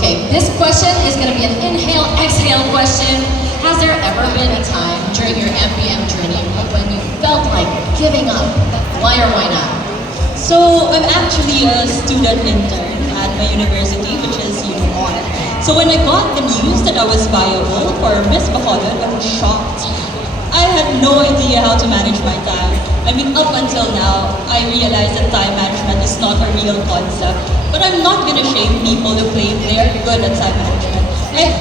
Okay, this question is going to be an inhale, exhale question. Has there ever been a time during your MBM journey when you felt like giving up? Why or why not? So I'm actually a student intern at my university, which is UNOR. So when I got the news that I was viable for Miss Bacolod, I was shocked. I had no idea how to manage my time. I mean, up until now, I realized that time management is not a real concept. But I'm not gonna shame people who claim they are good at time management.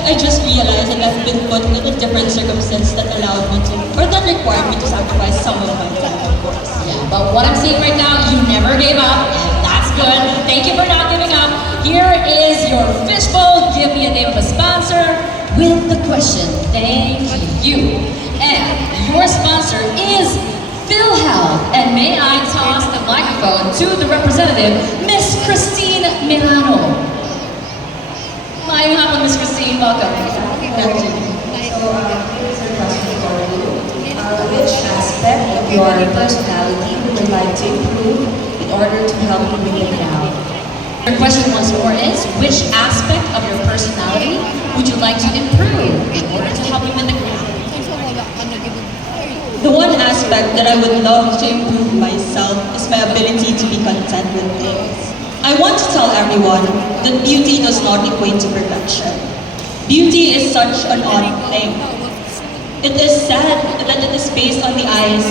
I just realized that I've been put in a different circumstance that allowed me to, or that required me to sacrifice some of my time, of course. Yeah, but what I'm seeing right now, you never gave up, and that's good. Thank you for not giving up. Here is your fishbowl. Give me a name of a sponsor with the question. Thank you. And your sponsor is PhilHealth. And may I toss the microphone to the representative, Miss Christine Milano. Flying hapon, Miss Christine, welcome. Here's a question for you. Which aspect of your personality would you like to improve in order to help you win the crowd? Your question once more is, which aspect of your personality would you like to improve in order to help you win the crowd? The one aspect that I would love to improve myself is my ability to be content with things. I want to tell everyone that beauty does not equate to perfection. Beauty is such an odd thing. It is said that it is based on the eyes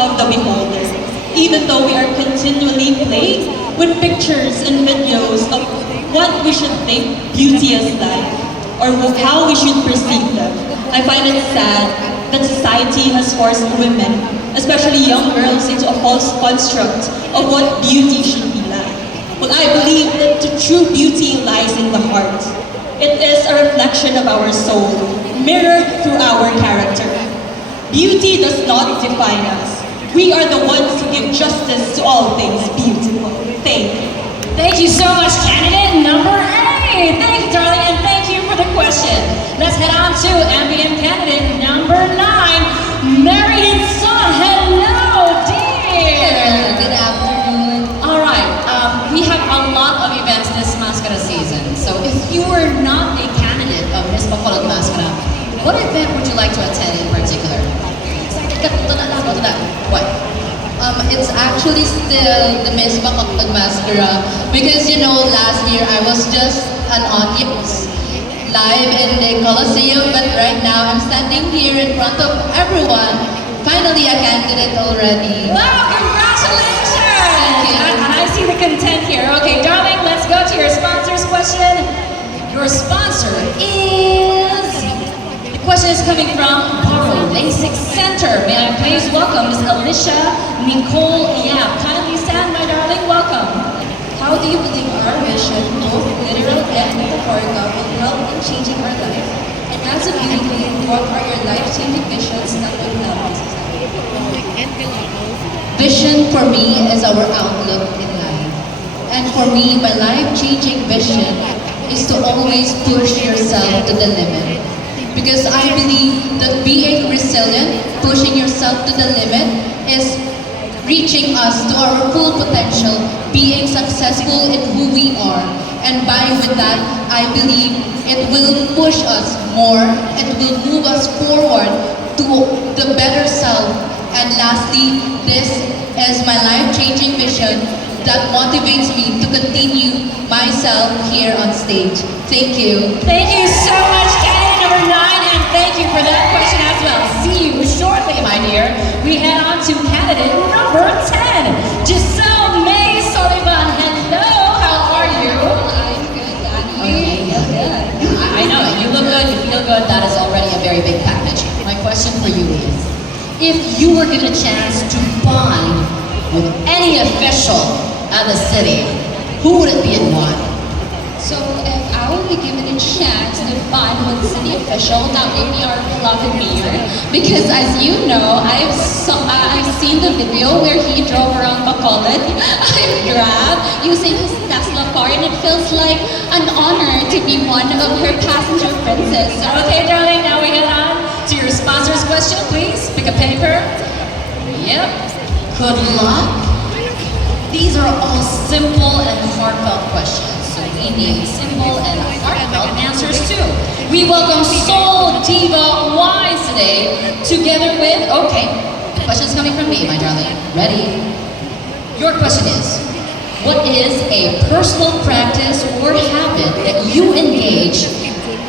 of the beholder. Even though we are continually plagued with pictures and videos of what we should think beauty is like, or how we should perceive them, I find it sad that society has forced women, especially young girls, into a false construct of what beauty should be like. Well, I believe that the true beauty lies in the heart. It is a reflection of our soul, mirrored through our character. Beauty does not define us. We are the ones who give justice to all things beautiful. Thank you. Thank you so much, candidate number 8. Thank you, darling, and thank you for the question. Let's head on to MBM candidate number 9, Marian Son. Hello, dear. Good afternoon. All right, we have a lot of events this Mascara season. So if you were not a candidate of Miss Bacolod Mascara, what event would you like to attend in particular? What? It's actually still the Miss Bacolod Mascara because you know last year I was just an audience live in the Coliseum, but right now I'm standing here in front of everyone. Finally a candidate already. Wow, congratulations! And I see the content here. Okay, darling, let's go to your sponsor's question. Your sponsor is... The question is coming from Borough LASIK Center. May I please welcome Ms. Alicia Nicole Yap. Kindly stand, my darling. Welcome. How do you believe our vision, both literal and metaphorical, will help in changing our life? And as a beauty queen, what are your life-changing visions that will help us? Vision for me is our outlook in life. And for me, my life-changing vision is to always push yourself to the limit. Because I believe that being resilient, pushing yourself to the limit, is reaching us to our full potential, being successful in who we are. And by with that, I believe it will push us more, it will move us forward to the better self. And lastly, this is my life-changing vision that motivates me to continue myself here on stage. Thank you. Thank you so much, candidate number 9, and thank you for that question as well. See you shortly, my dear. We head on to candidate number 10, Giselle May Sullivan. Hello, how are you? I'm good, Danny. Okay. I know, you look good, you feel good. That is already a very big package. My question for you is, if you were given a chance to bond with any official of the city, who would it be and why? So if I would be given a chance to bond with city official, that would be our beloved mayor. Because as you know, I've seen the video where he drove around Bacolod in Grab using his Tesla car, and it feels like an honor to be one of her passenger princes. Okay, darling, now we get on to your sponsor's question. Please pick a paper. Yep. Good luck. These are all simple and heartfelt questions. So we need simple and heartfelt we welcome Soul Diva Wise today, together with, okay, the question's coming from me, my darling. Ready? Your question is, what is a personal practice or habit that you engage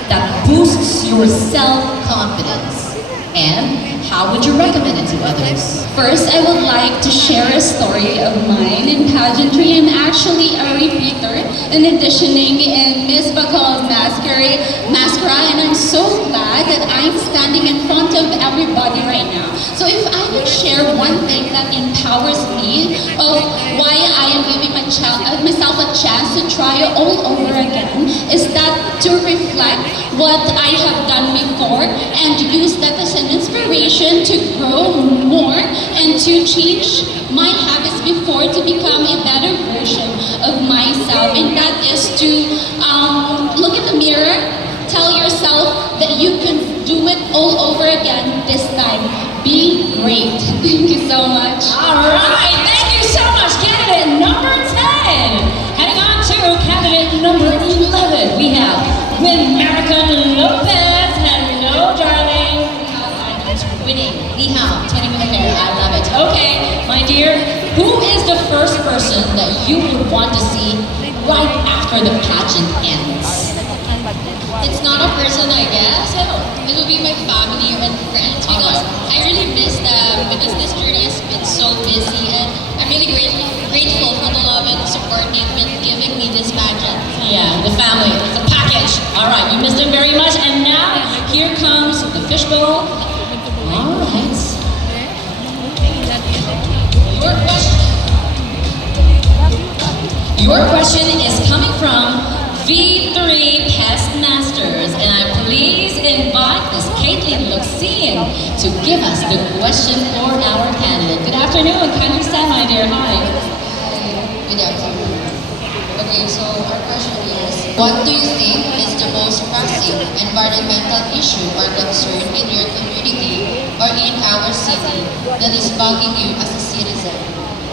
that boosts your self-confidence? And how would you recommend it to others? First, I would like to share a story of mine in pageantry. I'm actually a repeater in auditioning in Miss Bacolod Mascara, and I'm so glad that I'm standing in front of everybody right now. So if I would share one thing that empowers me of why I am giving myself a chance to try all over again, is that to reflect what I have done before and use that as an inspiration to grow more and to change my habits before to become a better version of myself. And that is to look at the mirror, tell yourself that you can do it all over again this time. Be great. Thank you so much. All right, thank you so much, candidate number 10. Heading on to candidate number 11, we have American Lopez. Hello, darling. Winning. Ni hao, turning with the hair. I love it. Okay, my dear, who is the first person that you would want to see right after the pageant ends? It's not a person, I guess. It will be my family and friends because I really miss them because this journey has been so busy, and I'm really grateful for the love and support they've been giving me this pageant. Yeah, the family, the package. All right, you missed it very much, and now here comes the fishbowl. All right. Your question is coming from V3 Pest Masters, and I please invite Ms. Caitlin Luxien to give us the question for our candidate. Good afternoon. Kindly stand, my dear. Hi. Good afternoon. Okay, so our question is, what do you think is the most pressing environmental issue or concern in your community or in our city that is bugging you as a citizen?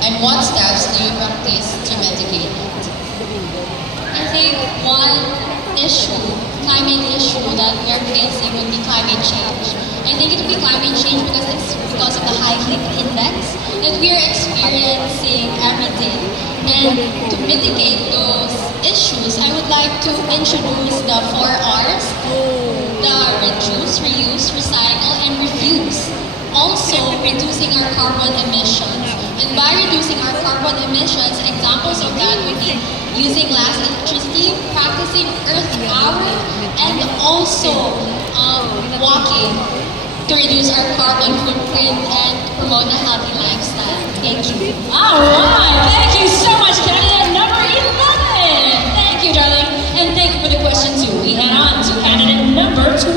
And what steps do you practice to mitigate it? I think one climate issue that we are facing would be climate change. I think it would be climate change because it's because of the high heat index that we are experiencing every day. And to mitigate those issues, I would like to introduce the 4 R's: the reduce, reuse, recycle, and refuse. Also, reducing our carbon emissions. And by reducing our carbon emissions, examples of that would be using less electricity, practicing earth hour, and also walking to reduce our carbon footprint and promote a healthy lifestyle. Thank you. All right, thank you so much, candidate number 11. Thank you, darling, and thank you for the question too. We head on to candidate number 12,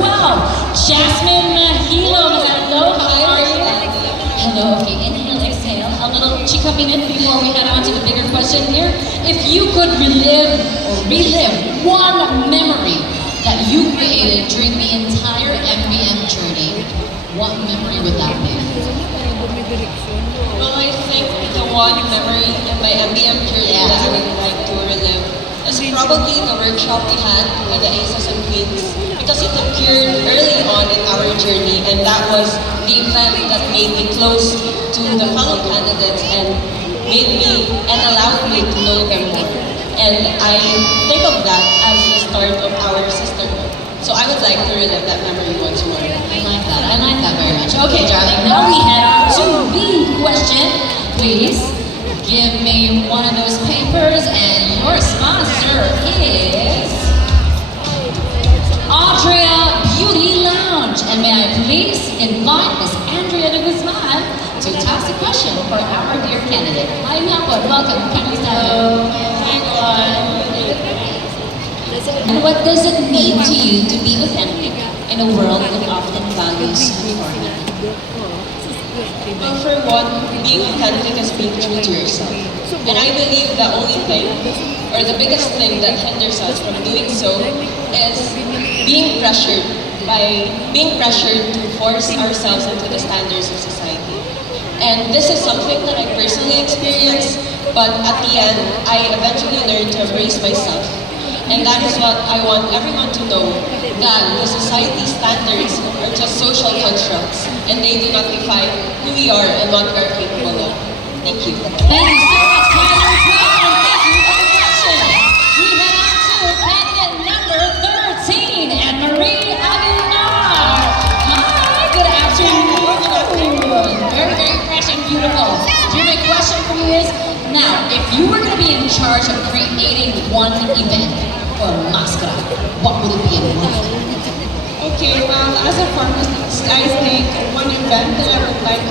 Jasmine Mahilo. Hello, how are you? Hello, okay, inhale, exhale, a little chica minute before we head on to the bigger question here. If you could relive one memory that you created during the entire MBM journey, what memory would that be? Well, I think the one memory in my MBM journey that I would like to relive is probably the workshop we had with the Aces and Queens, because it occurred early on in our journey, and that was the event that made me close to the fellow candidates and made me and allowed me to know them more. And I think of that as the start of our sisterhood. So I would like to relive that memory once more. I like that very much. Okay, darling, now we head on to the question. Please give me one of those papers, and your sponsor is Audrea Beauty Lounge. And may I please invite Miss Andrea de Guzman to toss the question for our dear candidate. Hi, Melbourne. Welcome. Can you stand? And what does it mean to you to be authentic in a world that often values conformity? Well, for one, being authentic is being true to yourself. And I believe the only thing, or the biggest thing that hinders us from doing so is being pressured to force ourselves into the standards of society. And this is something that I personally experienced, but at the end, I eventually learned to embrace myself. And that is what I want everyone to know, that the society standards are just social constructs and they do not define who we are and what we are capable of. Thank you. Thank you so much, Kyler Brown. Thank you for the question. We head on to candidate number 13, Anne Marie Aguilar. Hi, good afternoon. Very, very fresh and beautiful. Dear, my question for you is, now, if you were going to be in charge of creating one event for Mascara, what would it be and why? Okay, as a pharmacist, I think one event that I would like to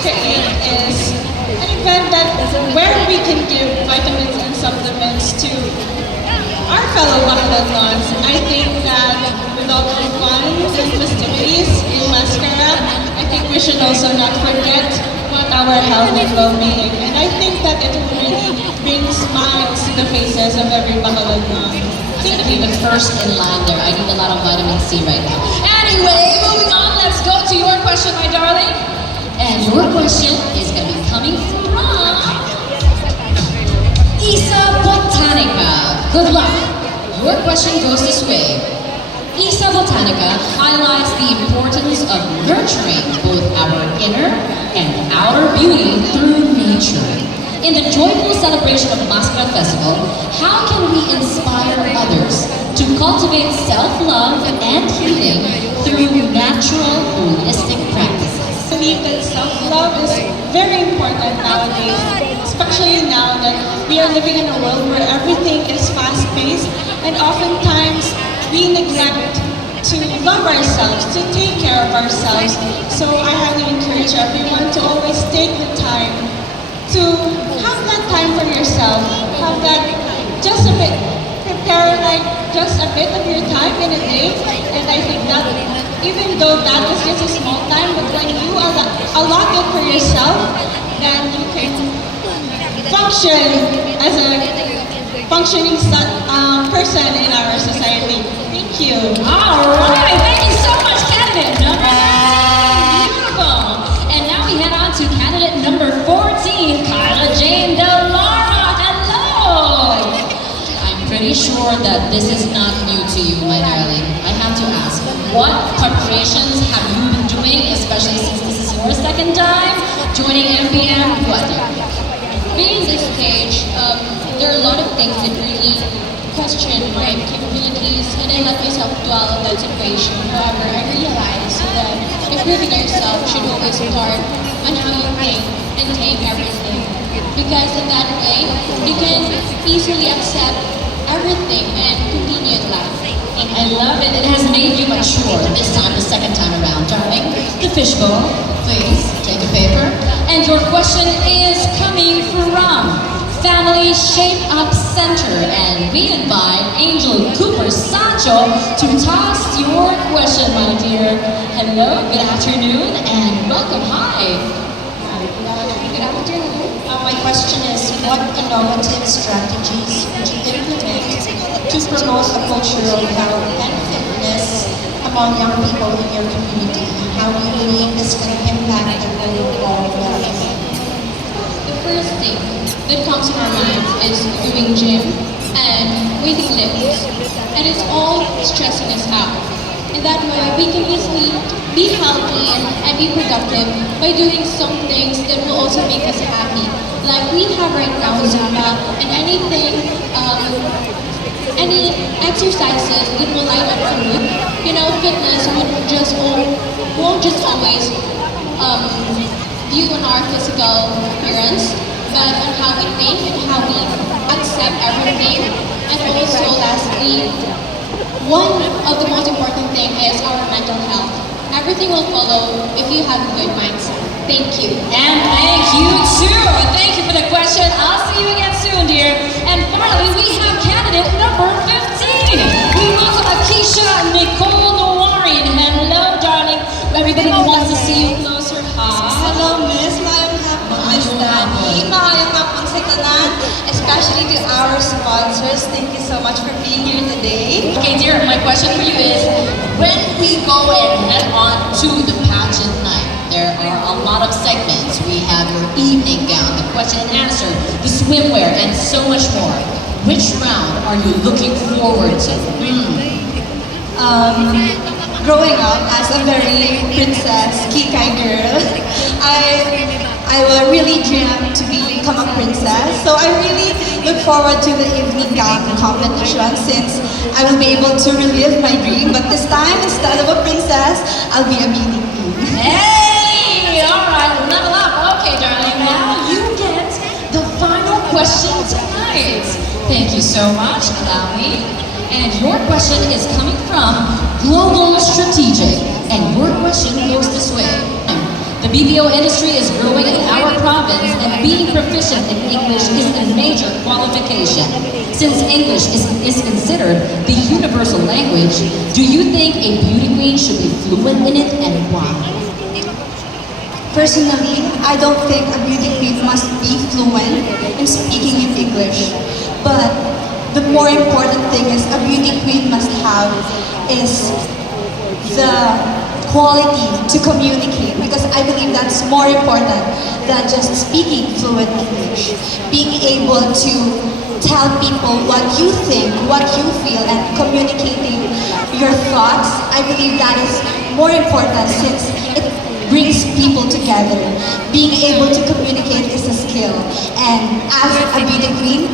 create is an event where we can give vitamins and supplements to our fellow Bacalanons. I think that with all the fun and festivities in Mascara, I think we should also not forget our health and well-being. And I think that it will really bring smiles to the faces of every Bacalanon. I'm gonna be the first in line there. I need a lot of vitamin C right now. Anyway, moving on, let's go to your question, my darling. And your question is gonna be coming from Isa Botanica. Good luck. Your question goes this way. Isa Botanica highlights the importance of nurturing both our inner and outer beauty through nature. In the joyful celebration of Mascara Festival, how can we inspire others to cultivate self-love and healing through natural, holistic practices? I believe that self-love is very important nowadays, especially now that we are living in a world where everything is fast-paced and oftentimes we neglect to love ourselves, to take care of ourselves. So I highly encourage everyone to always take the time to have that time for yourself, have that just a bit, prepare like just a bit of your time in a day, and I think that even though that is just a small time, but when you allot it for yourself, then you can function as a functioning person in our society. Thank you. All right, thank you so much, candidate number 9. Beautiful. And now we head on to candidate number 14, Kyla Jane Delara. Hello. I'm pretty sure that this is not new to you, my darling. I have to ask, what preparations have you been doing, especially since this is your second time joining MBM? What? Being this stage, there are a lot of things that really question my capabilities, and I let myself dwell on that situation. However, I realized that improving yourself should always start on how you think and take everything. Because in that way, you can easily accept everything and continue in life. I love it. It has made you mature. This time, the second time around, darling. The fishbowl, please take a paper. And your question is coming from Family Shape Up Center, and we invite Angel Cooper Sancho to toss your question, my dear. Hello, good afternoon, and welcome. Hi. Good afternoon. My question is, what innovative strategies would you implement to promote a culture of health and fitness among young people in your community? How do you believe this can impact the overall life? The first thing that comes to our minds is doing gym and weighting lifts. And it's all stressing us out. In that way, we can easily be healthy and be productive by doing some things that will also make us happy. Like we have right now Zumba and anything, any exercises that will light up our mood. You know, fitness won't just always view on our physical appearance, but on how we think and how we accept everything. And also, lastly, one of the most important thing is our mental health. Everything will follow if you have a good mindset. Thank you. And thank you too. Thank you for the question. I'll see you again soon, dear. And finally, we have candidate number 15. We welcome Akisha Nicole Nowarin. Hello, darling. Everybody wants to see you closer. Hi. Hello, Miss. Maayong hapon, Miss Danny. Maayong hapon sa tanan, especially to our sponsors. Thank you so much for being here today. Okay, dear, my question for you is, when we go and head on to the pageant night, there are a lot of segments. We have your evening gown, the question and answer, the swimwear, and so much more. which round are you looking forward to? Growing up as a very princess, Kikai girl, I will really dream to become a princess. So I really look forward to the evening gown competition since I will be able to relive my dream. But this time, instead of a princess, I'll be a beauty queen. Hey, all right, level up. Okay, darling, now you get the final question tonight. Thank you so much, allow me. And your question is coming from Global Strategic. And your question goes this way. The BPO industry is growing in our province, and being proficient in English is a major qualification. Since English is considered the universal language, do you think a beauty queen should be fluent in it, and why? Personally, I don't think a beauty queen must be fluent in speaking in English. But the more important thing is a beauty queen must have is the quality to communicate, because I believe that's more important than just speaking fluent English. Being able to tell people what you think, what you feel, and communicating your thoughts, I believe that is more important since it brings people together. Being able to communicate is a skill, and as a beauty queen,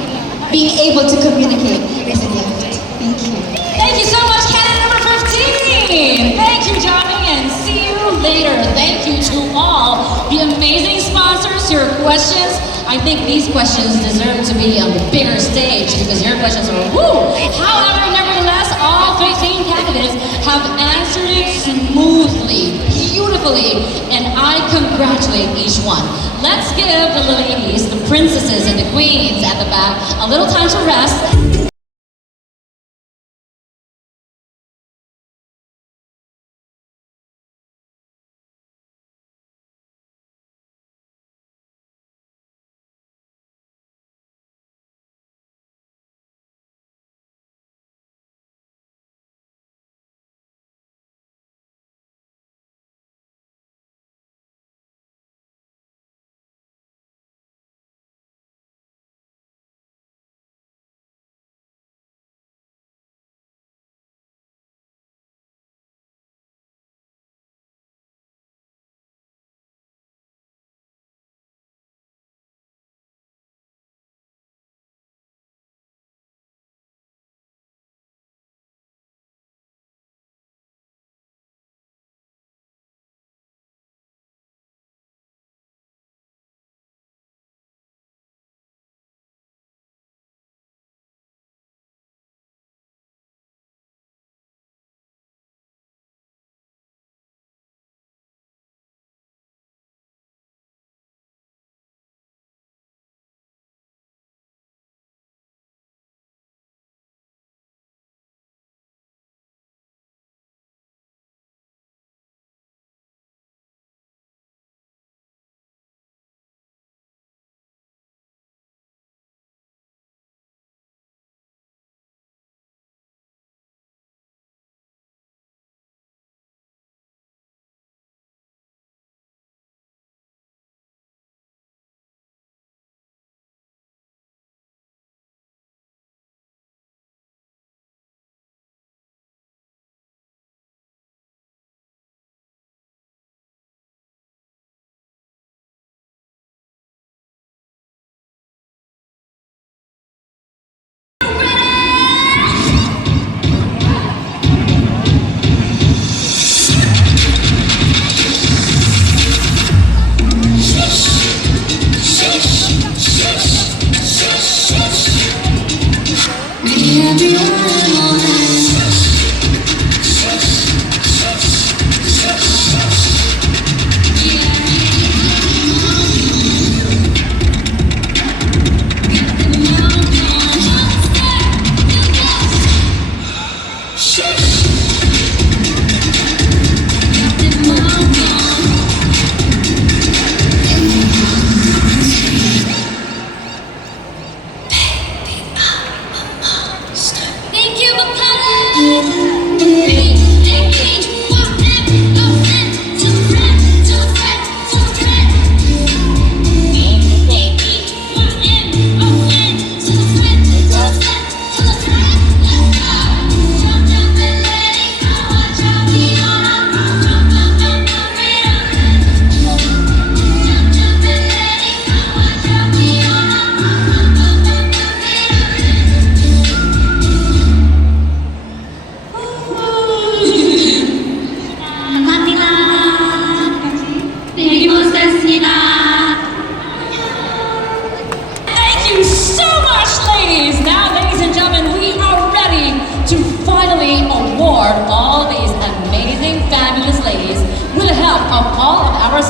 being able to communicate is a gift. Thank you. Thank you so much, candidate number 15. Thank you, Johnny, and see you later. Thank you to all the amazing sponsors. Your questions, I think these questions deserve to be on the bigger stage because your questions are woo. However, nevertheless, all 15 candidates have answered it smoothly, beautifully, and I congratulate each one. Let's give the ladies, the princesses and the queens at the back a little time to rest.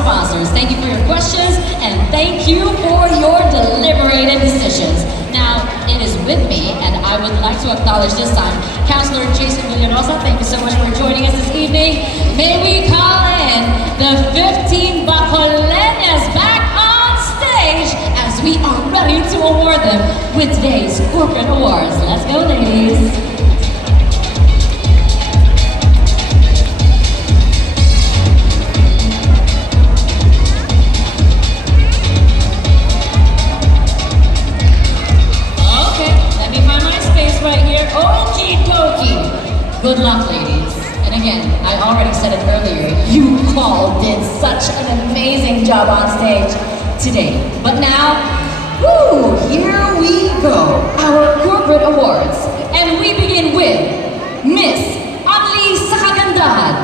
sponsors. Thank you for your questions and thank you for your deliberated decisions. Now, it is with me, and I would like to acknowledge this time Councilor Jason Villarosa. Thank you so much for joining us this evening. May we call in the 15 Bacoleñas back on stage as we are ready to award them with today's corporate awards. Let's go, ladies. Good luck, ladies. And again, I already said it earlier, you all did such an amazing job on stage today. But now, woo, here we go, our corporate awards. And we begin with Miss Anli Sakagandahan.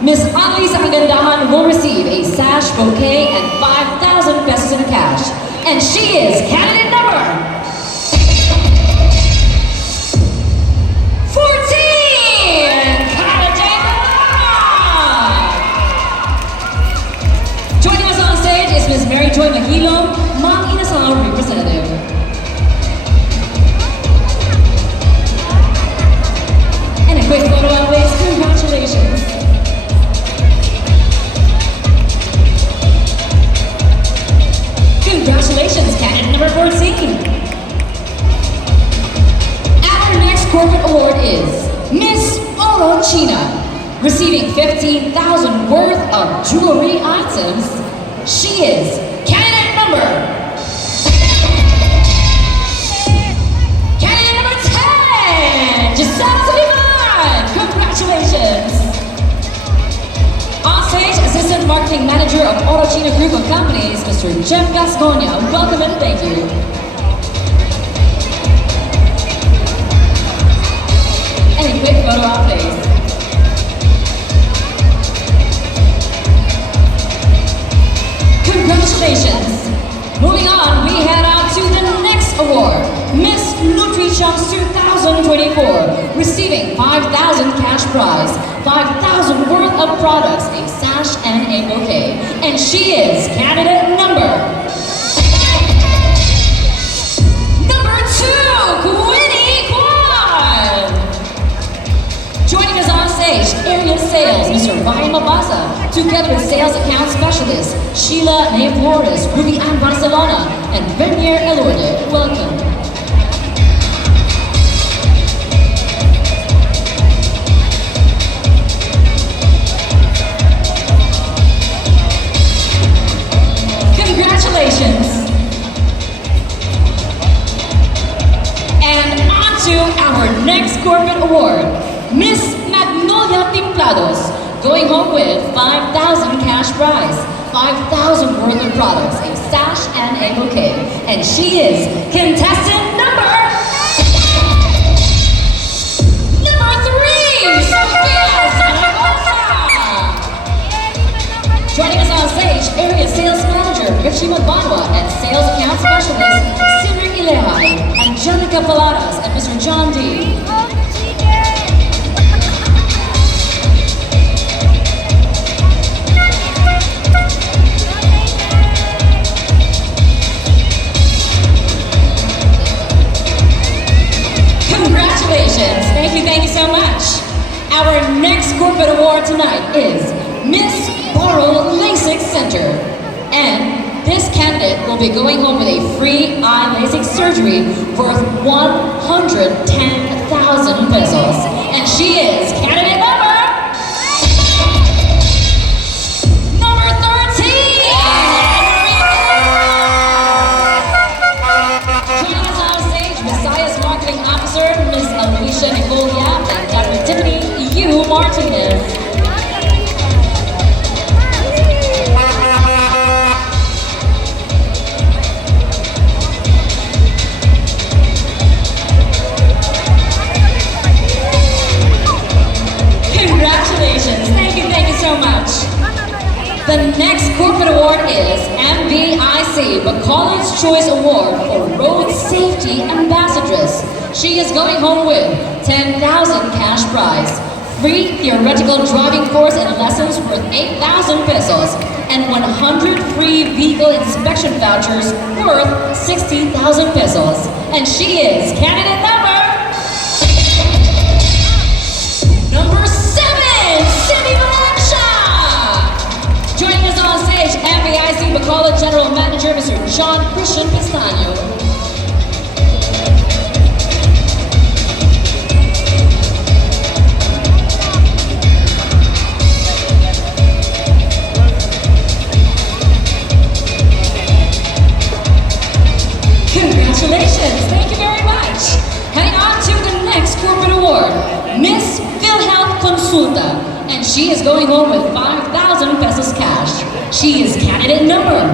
Miss Anli Sakagandahan will receive a sash, bouquet, and 5,000 pesos in cash. And she is candidate number 14! Joining us on stage is Ms. Mary Joy Maguilo, Mang Inasal representative. And a quick photo always, congratulations. Congratulations, candidate number 14. Our next corporate award is Miss Oro China. Receiving 15,000 worth of jewelry items, she is candidate number 10, Giselle Sullivan. Congratulations. On stage, Assistant Marketing Manager of Oro China Group of Companies, Mr. Jeff Gasconia. Welcome and thank you. And a quick photo op, please. Congratulations! Moving on, we head out to the next award, Miss NutriChunks 2024, receiving 5,000 cash prize, 5,000 worth of products, a sash and a bouquet. And she is candidate number 2, Quinny Kwan! Joining us on stage, Area Sales, Mr. Ryan Mabasa, together with Sales Account Specialist, Sheila Ney Flores, Ruby Ann Barcelona, and Bernier Elorde. Welcome. Congratulations. And on to our next corporate award, Miss Magnolia Timplados, going home with 5,000 cash prize, 5,000 worth of products, a sash and a bouquet. And she is contestant number 3, Sophia Zaragoza. Joining us on stage, Area Sales Manager Richie Magbanwa and Sales Account Specialist Cedric Ilehai, Angelica Paladas, and Mr. John D. Congratulations. Thank you so much. Our next corporate award tonight is Miss Borough LASIK Center. And this candidate will be going home with a free eye LASIK surgery worth 110,000 pesos. And she is candidate number 13. Joining us on stage, Messiah's Marketing Officer, Ms. Alicia Nicole Yap, and Dr. Tiffany Yu Martinez. Congratulations. Thank you so much. The next corporate award is MBIC, the College Choice Award for Road Safety Ambassadress. She is going home with 10,000 cash prize, free theoretical driving course and lessons worth 8,000 pesos, and 100 free vehicle inspection vouchers worth 60,000 pesos. And she is candidate number 7, Cindy Valencia. Joining us on stage, MBIC Bacolod General Manager, Mr. John Christian Pistano. Congratulations, thank you very much. Heading on to the next corporate award, Miss PhilHealth Consulta, and she is going home with 5,000 pesos cash. She is candidate number 5,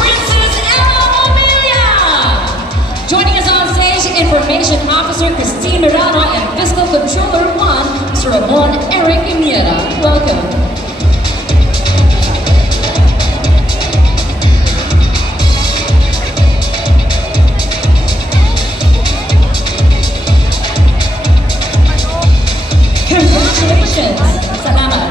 Princess Ella Amelia. Joining us on stage, Information Officer Christine Mirano and Fiscal Controller 1, Mr. Ramon Eric Imiera. Welcome. Congratulations! Salamat!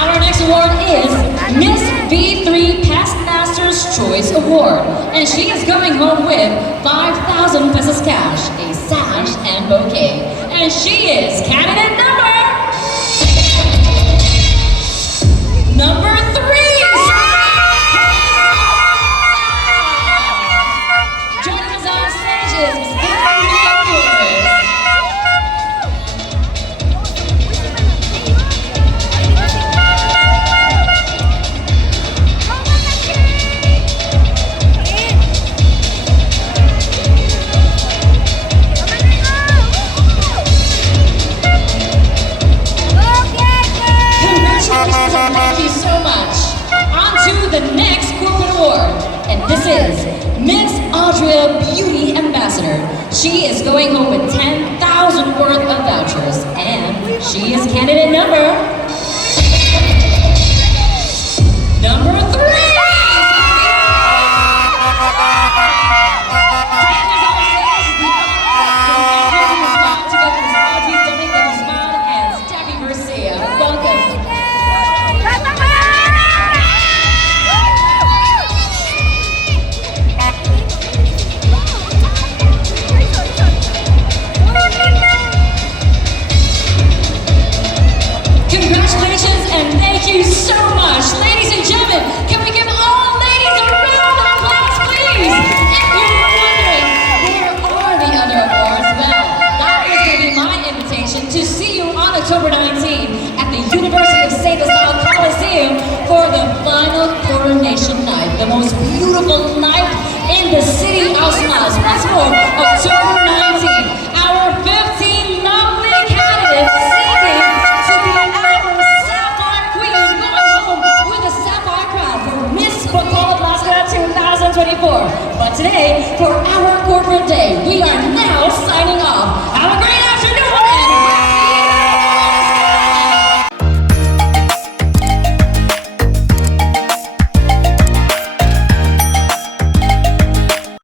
Our next award is Miss V3 Past Master's Choice Award, and she is going home with 5,000 pesos cash, a sash, and bouquet. And she is candidate number 3. Joining us on stage is Miss Mbm Corporate. Thank you so much. On to the next corporate award, and this is Miss Audrea Beauty Ambassador. She is going home with 10,000 worth of vouchers, and she is candidate number 3. Congratulations and thank you so much. Ladies and gentlemen, can we give all ladies a round of applause, please? If you're wondering, where are the other awards? Well, that is going to be my invitation to see you on October 19 at the University of St. Estelle Coliseum for the final coronation night, the most beautiful night in the city of Smiles. Once more, October 19, our 15 lovely candidates seeking to be our Sapphire Queen, going home with a Sapphire crown for Miss Bacolod Mascara 2024. But today, for our corporate day, we are now signing